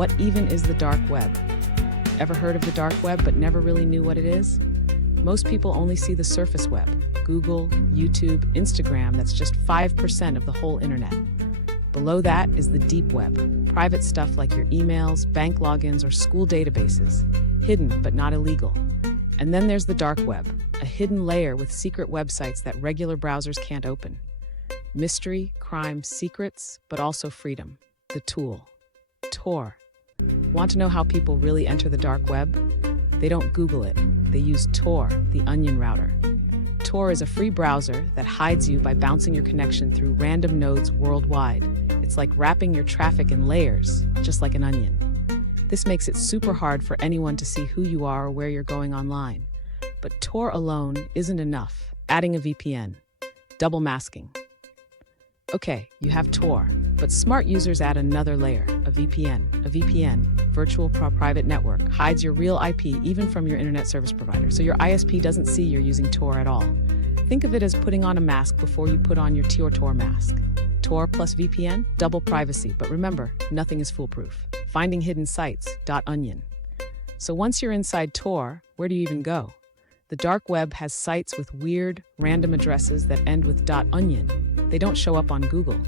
What even is the dark web? Ever heard of the dark web but never really knew what it is? Most people only see the surface web, Google, YouTube, Instagram. That's just 5% of the whole internet. Below that is the deep web, private stuff like your emails, bank logins, or school databases, hidden but not illegal. And then there's the dark web, a hidden layer with secret websites that regular browsers can't open. Mystery, crime, secrets, but also freedom. The tool. Tor. Want to know how people really enter the dark web? They don't Google it. They use Tor, the onion router. Tor is a free browser that hides you by bouncing your connection through random nodes worldwide. It's like wrapping your traffic in layers, just like an onion. This makes it super hard for anyone to see who you are or where you're going online. But Tor alone isn't enough. Adding a VPN. Double masking. Okay, you have Tor, but smart users add another layer, a VPN. A VPN, virtual private network, hides your real IP even from your internet service provider, so your ISP doesn't see you're using Tor at all. Think of it as putting on a mask before you put on your Tor mask. Tor plus VPN, double privacy, but remember, nothing is foolproof. Finding hidden sites, .onion. So once you're inside Tor, where do you even go? The dark web has sites with weird, random addresses that end with .onion. They don't show up on Google.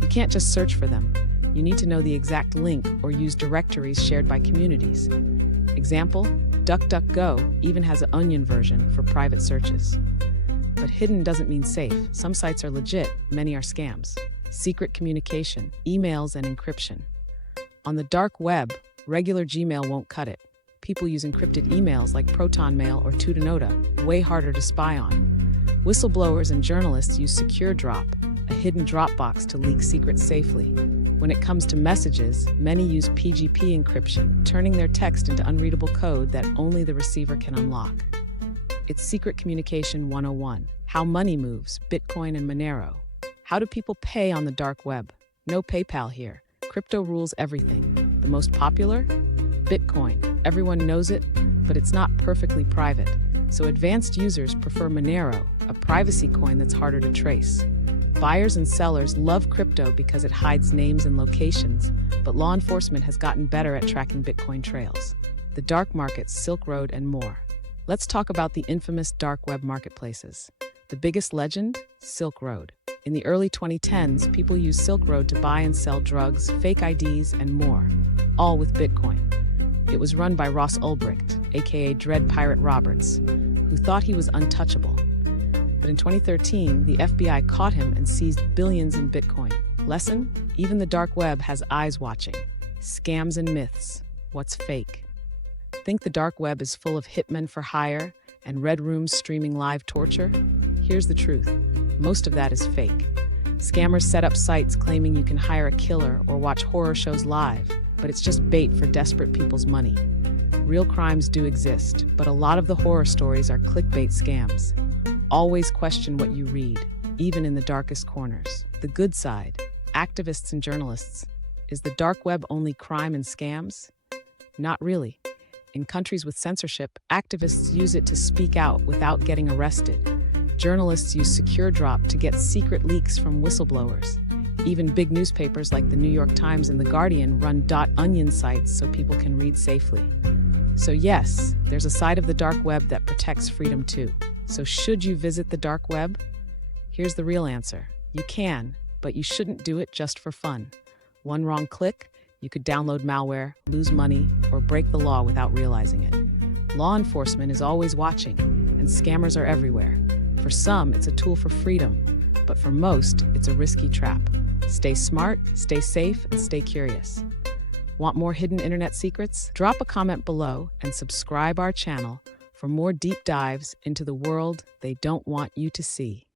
You can't just search for them. You need to know the exact link or use directories shared by communities. Example, DuckDuckGo even has an onion version for private searches. But hidden doesn't mean safe. Some sites are legit, many are scams. Secret communication, emails, and encryption. On the dark web, regular Gmail won't cut it. People use encrypted emails like ProtonMail or Tutanota, way harder to spy on. Whistleblowers and journalists use SecureDrop, a hidden Dropbox to leak secrets safely. When it comes to messages, many use PGP encryption, turning their text into unreadable code that only the receiver can unlock. It's Secret Communication 101, how money moves, Bitcoin and Monero. How do people pay on the dark web? No PayPal here. Crypto rules everything. The most popular? Bitcoin. Everyone knows it, but it's not perfectly private. So advanced users prefer Monero, a privacy coin that's harder to trace. Buyers and sellers love crypto because it hides names and locations, but law enforcement has gotten better at tracking Bitcoin trails. The dark market, Silk Road, and more. Let's talk about the infamous dark web marketplaces. The biggest legend? Silk Road. In the early 2010s, people used Silk Road to buy and sell drugs, fake IDs, and more, all with Bitcoin. It was run by Ross Ulbricht, aka Dread Pirate Roberts, who thought he was untouchable. But in 2013, the FBI caught him and seized billions in Bitcoin. Lesson? Even the dark web has eyes watching. Scams and myths. What's fake? Think the dark web is full of hitmen for hire and red rooms streaming live torture? Here's the truth. Most of that is fake. Scammers set up sites claiming you can hire a killer or watch horror shows live, but it's just bait for desperate people's money. Real crimes do exist, but a lot of the horror stories are clickbait scams. Always question what you read, even in the darkest corners. The good side, activists and journalists. Is the dark web only crime and scams? Not really. In countries with censorship, activists use it to speak out without getting arrested. Journalists use SecureDrop to get secret leaks from whistleblowers. Even big newspapers like the New York Times and The Guardian run .onion sites so people can read safely. So yes, there's a side of the dark web that protects freedom too. So should you visit the dark web? Here's the real answer. You can, but you shouldn't do it just for fun. One wrong click, you could download malware, lose money, or break the law without realizing it. Law enforcement is always watching, and scammers are everywhere. For some, it's a tool for freedom, but for most, it's a risky trap. Stay smart, stay safe, and stay curious. Want more hidden internet secrets? Drop a comment below and subscribe our channel for more deep dives into the world they don't want you to see.